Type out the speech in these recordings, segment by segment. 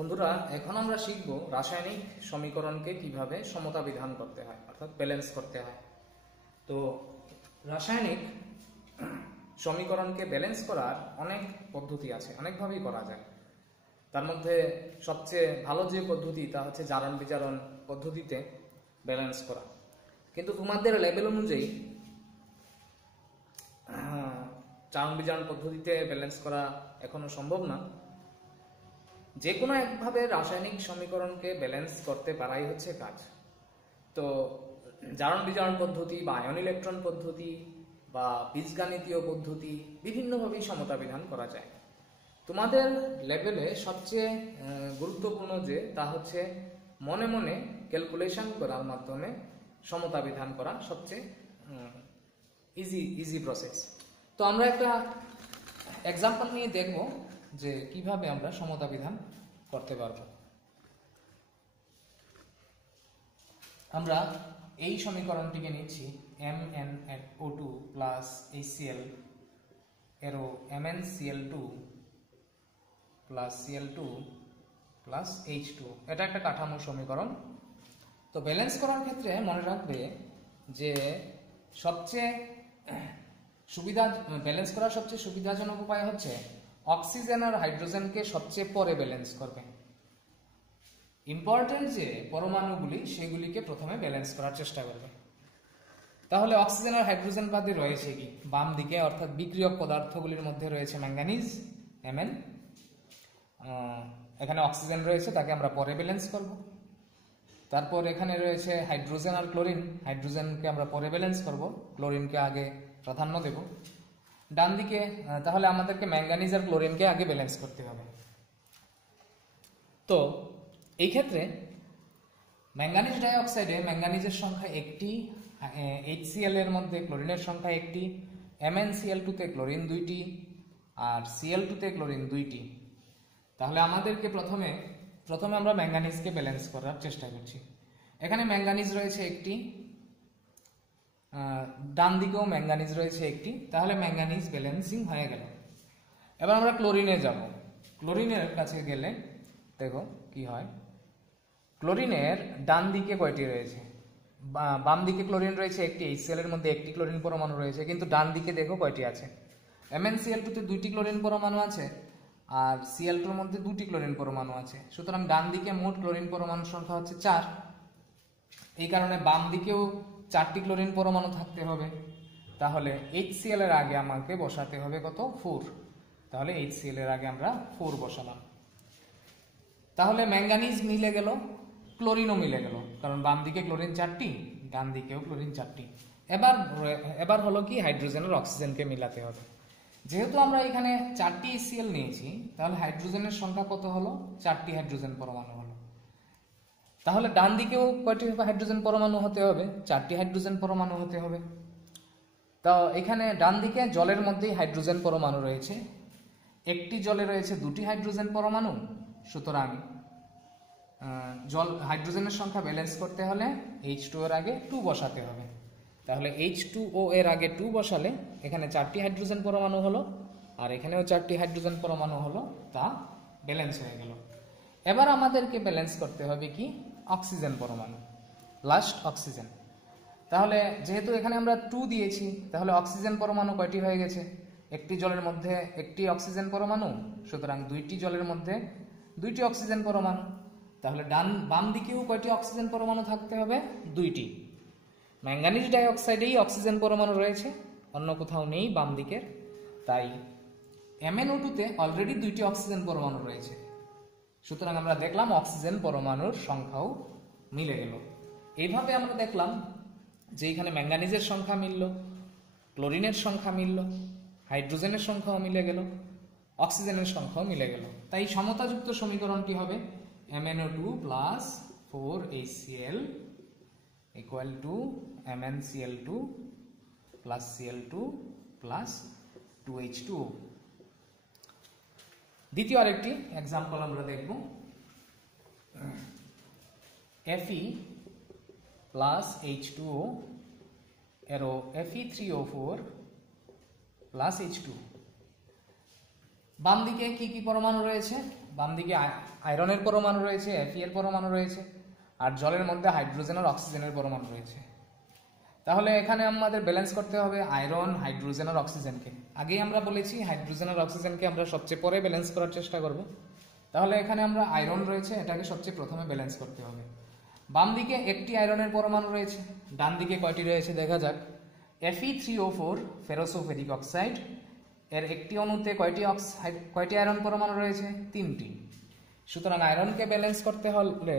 বন্ধুরা, এখন আমরা শিখব রাসায়নিক সমীকরণকে কিভাবে সমতা বিধান করতে হয়, অর্থাৎ ব্যালেন্স করতে হয়। তো রাসায়নিক সমীকরণকে ব্যালেন্স করার অনেক পদ্ধতি আছে, অনেকভাবেই করা যায়। তার মধ্যে সবচেয়ে ভালো যে পদ্ধতি তা হচ্ছে জারণ বিজারণ পদ্ধতিতে ব্যালেন্স করা। কিন্তু তোমাদের লেভেল অনুযায়ী জারণ বিজারণ পদ্ধতিতে ব্যালেন্স করা এখনো সম্ভব না। যে কোনো একভাবে রাসায়নিক সমীকরণকে ব্যালেন্স করতে পারাই হচ্ছে কাজ। তো জারণ বিজারণ পদ্ধতি বা আয়ন ইলেকট্রন পদ্ধতি বা বীজগাণিতীয় পদ্ধতি বিভিন্নভাবেই সমতা বিধান করা যায়। তোমাদের লেভেলে সবচেয়ে গুরুত্বপূর্ণ যে তা হচ্ছে মনে মনে ক্যালকুলেশন করার মাধ্যমে সমতা বিধান করা সবচেয়ে ইজি প্রসেস। তো আমরা একটা এক্সাম্পল নিয়ে দেখব যে কিভাবে আমরা সমতা বিধান করতে পারবো। আমরা এই সমীকরণটিকে নিচ্ছি MnO2 প্লাস HCl এরো MnCl2 plus Cl2 plus H2। এটা একটা কাঠামো সমীকরণ। তো ব্যালেন্স করার ক্ষেত্রে মনে রাখবে যে ব্যালেন্স করার সবচেয়ে সুবিধাজনক উপায় হচ্ছে অক্সিজেন আর হাইড্রোজেনকে সবচেয়ে পরে ব্যালেন্স করবে। ইম্পর্টেন্ট যে পরমাণুগুলি সেগুলিকে প্রথমে ব্যালেন্স করার চেষ্টা করবে। তাহলে অক্সিজেন আর হাইড্রোজেন বাদে রয়েছে কি? বাম দিকে অর্থাৎ বিক্রিয়ক পদার্থগুলির মধ্যে রয়েছে ম্যাঙ্গানিজ Mn। এখানে অক্সিজেন রয়েছে, তাকে আমরা পরে ব্যালেন্স করব। তারপর এখানে রয়েছে হাইড্রোজেন আর ক্লোরিন, হাইড্রোজেনকে আমরা পরে ব্যালেন্স করব, ক্লোরিনকে আগে প্রাধান্য দেব। ডান দিকে তাহলে আমাদেরকে ম্যাঙ্গানিজ আর ক্লোরিনকে আগে ব্যালেন্স করতে হবে। তো এই ক্ষেত্রে ম্যাঙ্গানিজ ডাইঅক্সাইডে ম্যাঙ্গানিজের সংখ্যা একটি, HCl এর মধ্যে ক্লোরিনের সংখ্যা একটি, MnCl2 তে ক্লোরিন দুইটি আর Cl2 তে ক্লোরিন দুইটি। তাহলে আমাদেরকে প্রথমে আমরা ম্যাঙ্গানিজকে ব্যালেন্স করার চেষ্টা করছি। এখানে ম্যাঙ্গানিজ রয়েছে একটি, ডান দিকেও ম্যাঙ্গানিজ রয়েছে একটি, তাহলে ম্যাঙ্গানিজ ব্যালেন্সিং হয়ে গেল। এবার আমরা ক্লোরিনে যাব। ক্লোরিনের কাছে গেলে দেখো কি হয়। ক্লোরিনের ডান দিকে কয়টি রয়েছে? বাম দিকে ক্লোরিন রয়েছে একটি, HCl এর মধ্যে একটি ক্লোরিন পরমাণু রয়েছে, কিন্তু ডান দিকে দেখো কয়টি আছে। MnCl2 তে দুইটি ক্লোরিন পরমাণু আছে আর Cl2 এর মধ্যে দুটি ক্লোরিন পরমাণু আছে। সুতরাং ডান দিকে মোট ক্লোরিন পরমাণুর সংখ্যা হচ্ছে 4। এই কারণে বাম দিকেও 4টি ক্লোরিন পরমাণু থাকতে হবে। তাহলে HCl এর আগে আমাকে বসাতে হবে কত? 4। তাহলে HCl এর আগে আমরা 4 বসালাম। তাহলে ম্যাঙ্গানিজ মিলে গেল, ক্লোরিনও মিলে গেল, কারণ বাম দিকে ক্লোরিন 4টি, ডান দিকেও ক্লোরিন 4টি। এবার হলো কি, হাইড্রোজেন আর অক্সিজেনকে মিলাতে হবে। যেহেতু আমরা এখানে 4টি HCl নিয়েছি, তাহলে হাইড্রোজেনের সংখ্যা কত হলো? 4টি হাইড্রোজেন পরমাণু হলো। তাহলে ডান দিকেও কয়টি হাইড্রোজেন পরমাণু হতে হবে? 4টি হাইড্রোজেন পরমাণু হতে হবে। তো এখানে ডান দিকে জলের মধ্যেই হাইড্রোজেন পরমাণু রয়েছে, একটি জলে রয়েছে 2টি হাইড্রোজেন পরমাণু। সুতরাং হাইড্রোজেনের সংখ্যা ব্যালেন্স করতে হলে H2 এর আগে 2 বসাতে হবে। তাহলে H2O এর আগে 2 বসালে এখানে 4টি হাইড্রোজেন পরমাণু হলো আর এখানেও 4টি হাইড্রোজেন পরমাণু হলো, তা ব্যালেন্স হয়ে গেল। এবার আমাদেরকে ব্যালেন্স করতে হবে কি? অক্সিজেন পরমাণু, লাস্ট অক্সিজেন। তাহলে যেহেতু এখানে আমরা 2 দিয়েছি, তাহলে অক্সিজেন পরমাণু কয়টি হয়ে গেছে? একটি জলের মধ্যে একটি অক্সিজেন পরমাণু, সুতরাং 2টি জলের মধ্যে 2টি অক্সিজেন পরমাণু। তাহলে বাম দিকেও কয়টি অক্সিজেন পরমাণু থাকতে হবে? 2টি। ম্যাঙ্গানিজ ডাইঅক্সাইডেই অক্সিজেন পরমাণু রয়েছে, অন্য কোথাও নেই বাম দিকের। তাই MnO2 তে অলরেডি 2টি অক্সিজেন পরমাণু রয়েছে। সুতরাং আমরা দেখলাম অক্সিজেন পরমাণুর সংখ্যাও মিলে গেল। এইভাবে আমরা দেখলাম যে এখানে ম্যাঙ্গানিজের সংখ্যা মিলল, ক্লোরিনের সংখ্যা মিলল, হাইড্রোজেনের সংখ্যাও মিলে গেল, অক্সিজেনের সংখ্যাও মিলে গেল। তাই সমতাযুক্ত সমীকরণটি হবে MnO2 plus 4HCl equal to MnCl2 plus Cl2 plus 2H2O। দ্বিতীয় আরেকটি এক্সাম্পল আমরা দেখব। Fe প্লাস H2O এরো Fe3O4 প্লাস H2। বাম দিকে কি কি পরমাণু রয়েছে? বাম দিকে আয়রনের পরমাণু রয়েছে, Fe এর পরমাণু রয়েছে, আর জলের মধ্যে হাইড্রোজেন আর অক্সিজেনের পরমাণু রয়েছে। তাহলে এখানে আমাদের ব্যালেন্স করতে হবে আয়রন, হাইড্রোজেন আর অক্সিজেনকে। আগেই আমরা বলেছি হাইড্রোজেন আর অক্সিজেনকে আমরা সবচেয়ে পরে ব্যালেন্স করার চেষ্টা করব। তাহলে এখানে আমরা আয়রন রয়েছে, এটাকে সবচেয়ে প্রথমে ব্যালেন্স করতে হবে। বাম দিকে একটি আয়রনের পরমাণু রয়েছে, ডান দিকে কয়টি রয়েছে দেখা যাক। Fe3O4 ফেরোসোফেরিক অক্সাইড, এর একটি অণুতে কয়টি আয়রন পরমাণু রয়েছে? 3টি। সুতরাং আয়রনকে ব্যালেন্স করতে হলে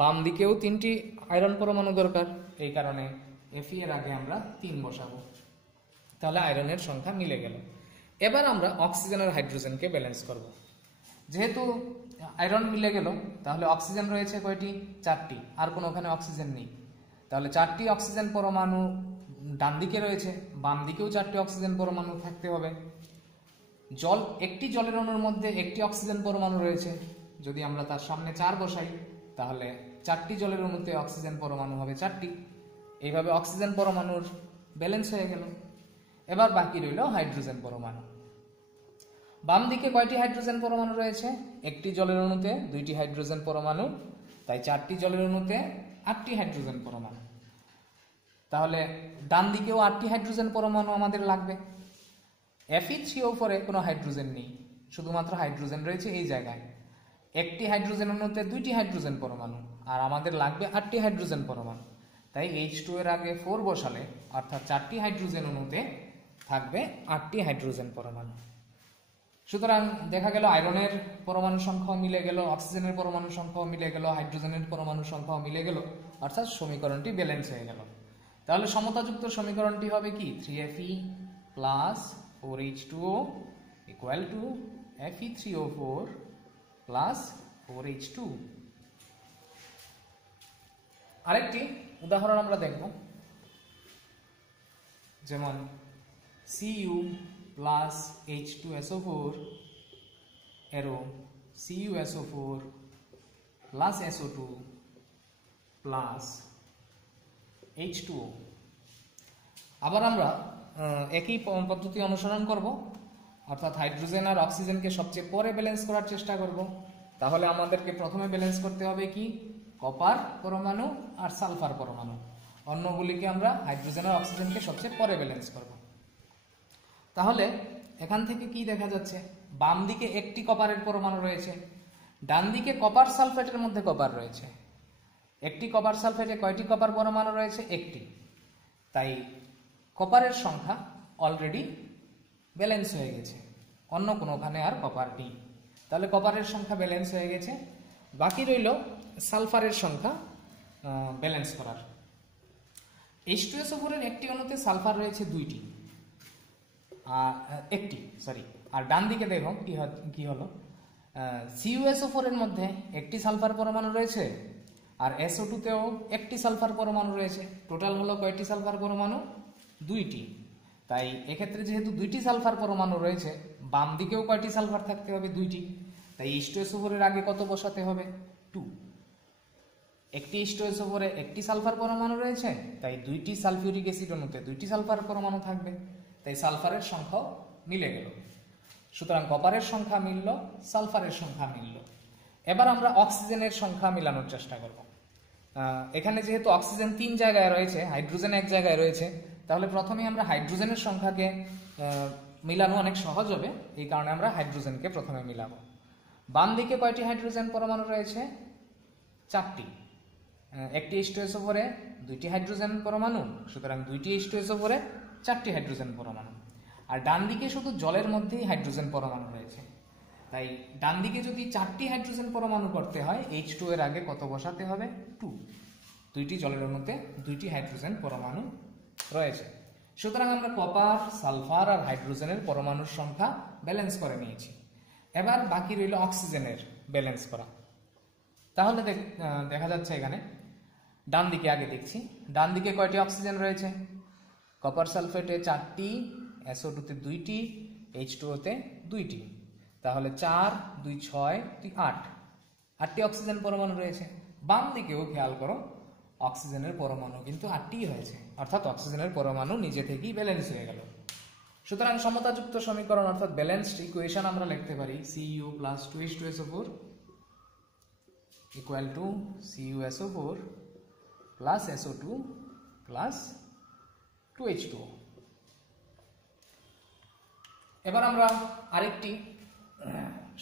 বাম দিকেও 3টি আয়রন পরমাণু দরকার, এই কারণে Fe এর আগে আমরা 3 বসাবো। তাহলে আয়রনের সংখ্যা মিলে গেল। এবার আমরা অক্সিজেন আর হাইড্রোজেনকে ব্যালেন্স করব। যেহেতু আয়রন মিলে গেল, তাহলে অক্সিজেন রয়েছে কয়টি? 4টি, আর কোনো ওখানে অক্সিজেন নেই। তাহলে 4টি অক্সিজেন পরমাণু ডান দিকে রয়েছে, বাম দিকেও 4টি অক্সিজেন পরমাণু থাকতে হবে। একটি জলের অণুর মধ্যে একটি অক্সিজেন পরমাণু রয়েছে, যদি আমরা তার সামনে 4 বসাই তাহলে 4টি জলের অণুতে অক্সিজেন পরমাণু হবে 4টি। এইভাবে অক্সিজেন পরমাণুর ব্যালেন্স হয়ে গেল। এবার বাকি রইল হাইড্রোজেন পরমাণু। বাম দিকে কয়টি হাইড্রোজেন পরমাণু রয়েছে? একটি জলের অণুতে 2টি হাইড্রোজেন পরমাণু, তাই 4টি জলের অণুতে 8টি হাইড্রোজেন পরমাণু। তাহলে ডান দিকেও 8টি হাইড্রোজেন পরমাণু আমাদের লাগবে। Fe3O4 এ কোনো হাইড্রোজেন নেই, শুধুমাত্র হাইড্রোজেন রয়েছে এই জায়গায়। একটি হাইড্রোজেন অণুতে 2টি হাইড্রোজেন পরমাণু, আর আমাদের লাগবে 8টি হাইড্রোজেন পরমাণু। তাই H2 এর আগে 4 বসালে, অর্থাৎ 4টি হাইড্রোজেন অণুতে থাকবে 8টি হাইড্রোজেন পরমাণু। সুতরাং দেখা গেল আয়রনের পরমাণু সংখ্যাও মিলে গেল, অক্সিজেনের পরমাণু সংখ্যাও মিলে গেল, হাইড্রোজেনের পরমাণু সংখ্যাও মিলে গেল, অর্থাৎ সমীকরণটি ব্যালেন্স হয়ে গেল। তাহলে সমতাযুক্ত সমীকরণটি হবে কি? 3Fe plus 4H2O equal to Fe3O4 plus 4H2। আরেকটি উদাহরণ আমরা দেখব, যেমন Cu প্লাস H2SO4 এরো CuSO4 plus SO2 plus H2O। আবার আমরা একই পদ্ধতি অনুসরণ করব, অর্থাৎ হাইড্রোজেন আর অক্সিজেনকে সবচেয়ে পরে ব্যালেন্স করার চেষ্টা করব। তাহলে আমাদেরকে প্রথমে ব্যালেন্স করতে হবে কি? কপার পরমাণু আর সালফার পরমাণু। অন্যগুলিকে আমরা হাইড্রোজেন আর অক্সিজেনকে সবচেয়ে পরে ব্যালেন্স করব। তাহলে এখান থেকে কি দেখা যাচ্ছে? বাম দিকে একটি কপারের পরমাণু রয়েছে, ডান দিকে কপার সালফেটের মধ্যে কপার রয়েছে। একটি কপার সালফেটে কয়টি কপার পরমাণু রয়েছে? একটি। তাই কপারের সংখ্যা অলরেডি ব্যালেন্স হয়ে গেছে, অন্য কোনোখানে আর কপার নেই। তাহলে কপারের সংখ্যা ব্যালেন্স হয়ে গেছে। বাকি রইল সালফারের সংখ্যা ব্যালেন্স করার। H2SO4 এর একটি অণুতে সালফার রয়েছে 2টি, আর ডান দিকে দেখো কি হলো, CuSO4 এর মধ্যে একটি সালফার পরমাণু রয়েছে, আর SO2 তেও একটি সালফার পরমাণু রয়েছে। টোটাল হলো কয়টি সালফার পরমাণু? 2টি। তাই এক্ষেত্রে যেহেতু 2টি সালফার পরমাণু রয়েছে, বাম দিকেও কয়টি সালফার থাকতে হবে? 2টি। তাই H2SO4 এর আগে কত বসাতে হবে? 2। একটি H2SO4 এ একটি সালফার পরমাণু রয়েছে, তাই 2টি সালফিউরিক অ্যাসিড অণুতে 2টি সালফার পরমাণু থাকবে, তাই সালফারের সংখ্যাও মিলে গেল। সুতরাং কপারের সংখ্যা মিলল, সালফারের সংখ্যা মিলল। এবার আমরা অক্সিজেনের সংখ্যা মিলানোর চেষ্টা করব। এখানে যেহেতু অক্সিজেন 3 জায়গায় রয়েছে, হাইড্রোজেন 1 জায়গায় রয়েছে, তাহলে প্রথমে আমরা হাইড্রোজেনের সংখ্যাকে মিলানো অনেক সহজ হবে, এই কারণে আমরা হাইড্রোজেনকে প্রথমে মিলাবো। বাম দিকে কয়টি হাইড্রোজেন পরমাণু রয়েছে? 4টি। একটি H2SO4 এ 2টি হাইড্রোজেন পরমাণু, সুতরাং 2টি H2SO4 এ 4টি হাইড্রোজেন পরমাণু। আর ডান দিকে শুধু জলের মধ্যেই হাইড্রোজেন পরমাণু রয়েছে, তাই ডান দিকে যদি 4টি হাইড্রোজেন পরমাণু করতে হয়, H2 এর আগে কত বসাতে হবে? 2। 2টি জলের অণুতে 2টি হাইড্রোজেন পরমাণু রয়েছে। সুতরাং আমরা কপার, সালফার আর হাইড্রোজেনের পরমাণুর সংখ্যা ব্যালেন্স করে নিয়েছি। এবার বাকি রইল অক্সিজেনের ব্যালেন্স করা। তাহলে দেখা যাচ্ছে এখানে ডান দিকে আগে দেখছি, ডান দিকে কয়টি অক্সিজেন রয়েছে? কপার সালফেটে 4টি, SO2 তে 2টি, H2O তে 2টি। তাহলে 4, 2, 6, 2, 8, 8টি অক্সিজেন পরমাণু রয়েছে। বাম দিকেও খেয়াল করো, অক্সিজেনের পরমাণু কিন্তু 8টি হয়েছে, অর্থাৎ অক্সিজেনের পরমাণু নিজে থেকেই ব্যালেন্স হয়ে গেল। সুতরাং সমতাযুক্ত সমীকরণ অর্থাৎ ব্যালেন্সড ইকুয়েশন আমরা লিখতে পারি Cu plus 2H2SO4 equal to CuSO4 plus SO2 plus 2H2O। এবার আমরা আরেকটি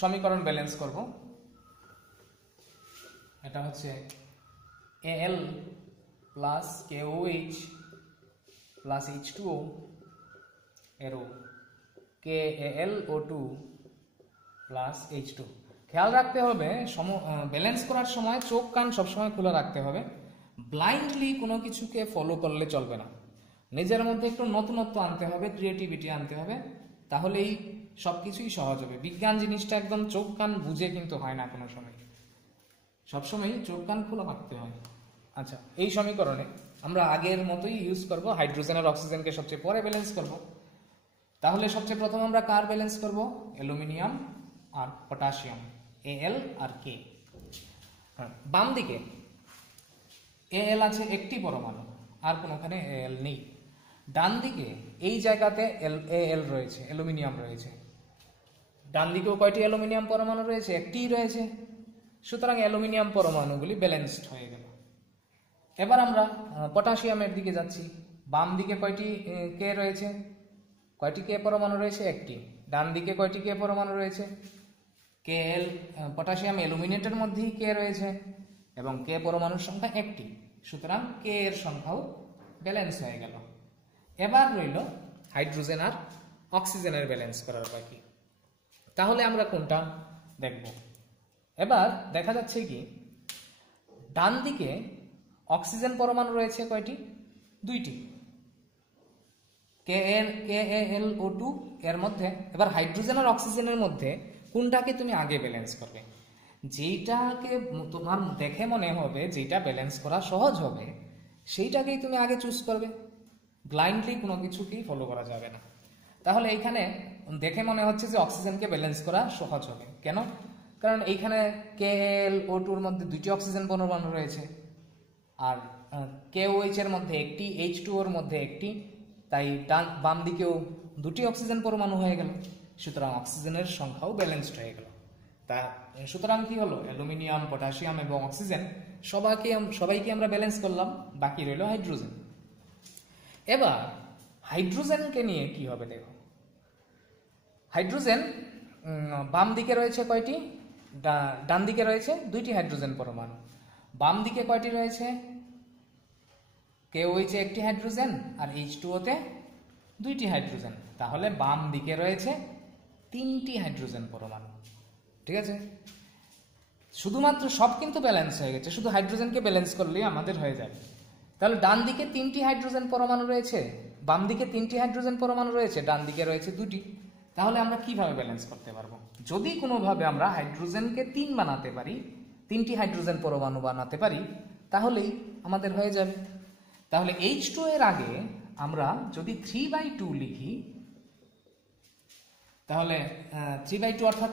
সমীকরণ ব্যালেন্স করব, এটা হচ্ছে Al plus KOH plus H2O এরো KAlO2 প্লাস H2। খেয়াল রাখতে হবে ব্যালেন্স করার সময় চোখ কান সবসময় খোলা রাখতে হবে, ব্লাইন্ডলি কোনো কিছুকে ফলো করলে চলবে না, নিজের মধ্যে একটু নতুনত্ব আনতে হবে, ক্রিয়েটিভিটি আনতে হবে, তাহলেই সব কিছুই সহজ হবে। বিজ্ঞান জিনিসটা একদম চোখ কান বুঝে কিন্তু হয় না, কোনো সময় সবসময় চোখ কান খোলা রাখতে হয়। আচ্ছা, এই সমীকরণে আমরা আগের মতোই ইউজ করব, হাইড্রোজেন আর অক্সিজেনকে সবচেয়ে পরে ব্যালেন্স করব। তাহলে সবচেয়ে প্রথম আমরা কার ব্যালেন্স করব? অ্যালুমিনিয়াম আর পটাশিয়াম, Al আর K। বাম দিকে Al আছে একটি পরমাণু, আর কোনোখানে Al নেই। ডান দিকে এই জায়গাতে Al রয়েছে, অ্যালুমিনিয়াম রয়েছে। ডান দিকেও কয়টি অ্যালুমিনিয়াম পরমাণু রয়েছে? একটিই রয়েছে। সুতরাং অ্যালুমিনিয়াম পরমাণুগুলি ব্যালেন্সড হয়ে গেল। এবার আমরা পটাশিয়ামের দিকে যাচ্ছি। বাম দিকে কয়টি কে রয়েছে? কয়টি কে পরমাণু রয়েছে? একটি। ডান দিকে কয়টি কে পরমাণু রয়েছে? Kl পটাশিয়াম অ্যালুমিনেটের মধ্যেই কে রয়েছে এবং কে পরমাণুর সংখ্যা একটি, সুতরাং কে এর সংখ্যাও ব্যালেন্স হয়ে গেল। এবার রইল হাইড্রোজেন আর অক্সিজেনের ব্যালেন্স করার বাকি। তাহলে আমরা কোনটা দেখব? এবার দেখা যাচ্ছে কি ডান দিকে অক্সিজেন পরমাণু রয়েছে কয়টি? দুইটি, KAlO2 এর মধ্যে। এবার হাইড্রোজেন আর অক্সিজেনের মধ্যে কোনটাকে তুমি আগে ব্যালেন্স করবে? যেটাকে তোমার দেখে মনে হবে যেটা ব্যালেন্স করা সহজ হবে সেইটাকেই তুমি আগে চুজ করবে, ব্লাইন্ডলি কোনো কিছুকেই ফলো করা যাবে না। তাহলে এইখানে দেখে মনে হচ্ছে যে অক্সিজেনকে ব্যালেন্স করা সহজ হবে। কেন? কারণ এইখানে KLO2 এর মধ্যে দুইটি অক্সিজেন পরমাণু রয়েছে, আর KOH এর মধ্যে একটি, H2O এর মধ্যে একটি, তাই বাম দিকেও দুটি অক্সিজেন পরমাণু হয়ে গেল, সুতরাং অক্সিজেনের সংখ্যাও ব্যালেন্সড হয়ে গেল। তা সুতরাং কি হলো? অ্যালুমিনিয়াম, পটাশিয়াম এবং অক্সিজেন সবাইকে আমরা ব্যালেন্স করলাম, বাকি রইল হাইড্রোজেন। এবার হাইড্রোজেনকে নিয়ে কি হবে দেখো। হাইড্রোজেন বাম দিকে রয়েছে কয়টি? ডান দিকে রয়েছে দুইটি হাইড্রোজেন পরমাণু। বাম দিকে কয়টি রয়েছে? KOH এ একটি হাইড্রোজেন আর H2O তে দুইটি হাইড্রোজেন। তাহলে বাম দিকে রয়েছে তিনটি হাইড্রোজেন পরমাণু। ঠিক আছে, শুধুমাত্র সব কিন্তু ব্যালেন্স হয়ে গেছে, শুধু হাইড্রোজেনকে ব্যালেন্স করলেই আমাদের হয়ে যাবে। তাহলে ডান দিকে তিনটি হাইড্রোজেন পরমাণু রয়েছে, বাম দিকে তিনটি হাইড্রোজেন পরমাণু রয়েছে, ডান দিকে রয়েছে দুটি। তাহলে আমরা কিভাবে ব্যালেন্স করতে পারবো? যদি কোনোভাবে আমরা হাইড্রোজেনকে 3 বানাতে পারি, 3টি হাইড্রোজেন পরমাণু বানাতে পারি, তাহলেই আমাদের হয়ে যাবে। তাহলে H2 এর আগে আমরা যদি 3/2 লিখি, তাহলে 3/2 অর্থাৎ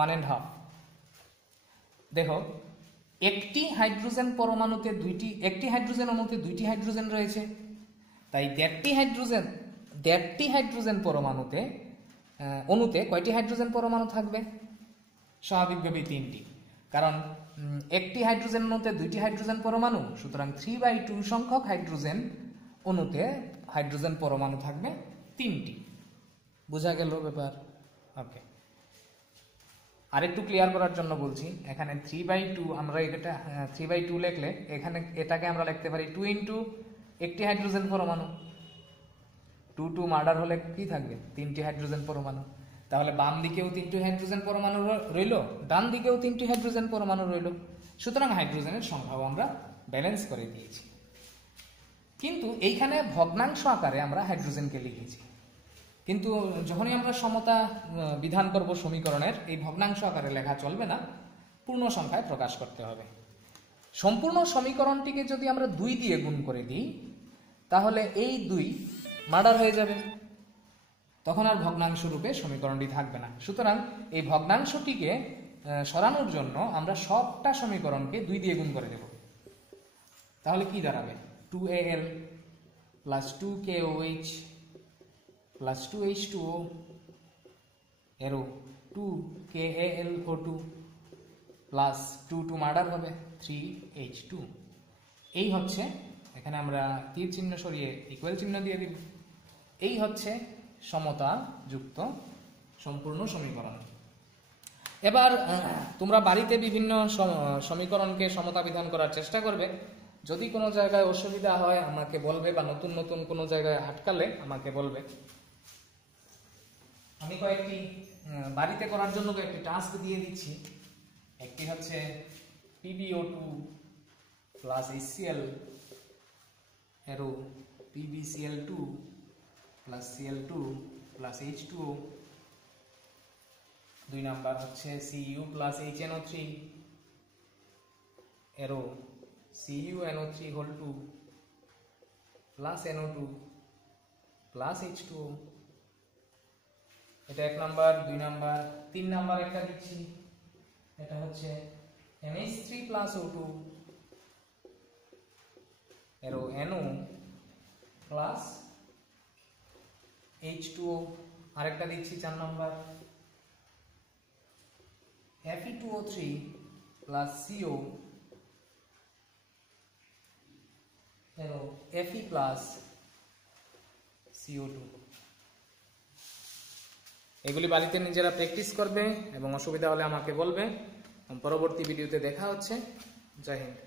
1.5। দেখো, একটি হাইড্রোজেন পরমাণুতে একটি হাইড্রোজেন অণুতে দুইটি হাইড্রোজেন রয়েছে, তাই 1.5টি হাইড্রোজেন পরমাণুতে অণুতে কয়টি হাইড্রোজেন পরমাণু থাকবে? স্বাভাবিকভাবেই 3টি, কারণ একটি হাইড্রোজেন অণুতে দুইটি হাইড্রোজেন পরমাণু, সুতরাং 3/2 সংখ্যক হাইড্রোজেন অণুতে হাইড্রোজেন পরমাণু থাকবে 3টি। বোঝা গেল ব্যাপার? ওকে, আরেকটু ক্লিয়ার করার জন্য বলছি, এখানে 3/2 আমরা এটা 3/2 লিখলে এখানে এটাকে আমরা লিখতে পারি 2 ইন্টু একটি হাইড্রোজেন পরমাণু। 2 মার্ডার হলে কি থাকবে? 3টি হাইড্রোজেন পরমাণু। তাহলে বাম দিকেও 3টি হাইড্রোজেন পরমাণু রইল, ডান দিকেও 3টি হাইড্রোজেন পরমাণু রইল, সুতরাং হাইড্রোজেনের সংখ্যাও আমরা ব্যালেন্স করে দিয়েছি। কিন্তু এইখানে ভগ্নাংশ আকারে আমরা হাইড্রোজেনকে লিখেছি, কিন্তু যখনই আমরা সমতা বিধান করব সমীকরণের, এই ভগ্নাংশ আকারে লেখা চলবে না, পূর্ণ সংখ্যায় প্রকাশ করতে হবে। সম্পূর্ণ সমীকরণটিকে যদি আমরা 2 দিয়ে গুণ করে দিই, তাহলে এই 2 মার্ডার হয়ে যাবে, তখন আর ভগ্নাংশ রূপে সমীকরণটি থাকবে না। সুতরাং এই ভগ্নাংশটিকে সরানোর জন্য আমরা সবটা সমীকরণকে 2 দিয়ে গুণ করে দেব। তাহলে কি দাঁড়াবে? 2Al plus 2KOH plus 2H2O এরো 2KAlO2 প্লাস 2 মার্ডার হবে 3H2। এই হচ্ছে, এখানে আমরা তীর চিহ্ন সরিয়ে ইকুয়াল চিহ্ন দিয়ে দিব। এই হচ্ছে সমতা যুক্ত সম্পূর্ণ সমীকরণ। এবার তোমরা বাড়িতে বিভিন্ন সমীকরণকে সমতা বিধান করার চেষ্টা করবে। যদি কোনো জায়গায় অসুবিধা হয় আমাকে বলবে, বা নতুন নতুন কোনো জায়গায় আটকালে আমাকে বলবে। আমি কয়েকটি বাড়িতে করার জন্য কয়েকটি টাস্ক দিয়ে দিচ্ছি। একটি হচ্ছে PbO2 plus HCl arrow PbCl2 plus Cl2 plus H2O। 2 number হচ্ছে Cu প্লাস HNO3 arrow CuNO3 whole 2 plus NO2 plus H2O। এটা 1 নাম্বার। 2 নাম্বার। 3 নাম্বার একটা দিচ্ছি, এটা হচ্ছে NH3 প্লাস O2 এরো NO প্লাস H2O। আরেকটা দিচ্ছি 4 নাম্বার Fe2O3 প্লাস CO এরো Fe plus CO2। এগুলি বাড়িতে নিজেরা প্র্যাকটিস করবে এবং অসুবিধা হলে আমাকে বলবে। পরবর্তী ভিডিওতে দেখা হচ্ছে। জয় হিন্দ।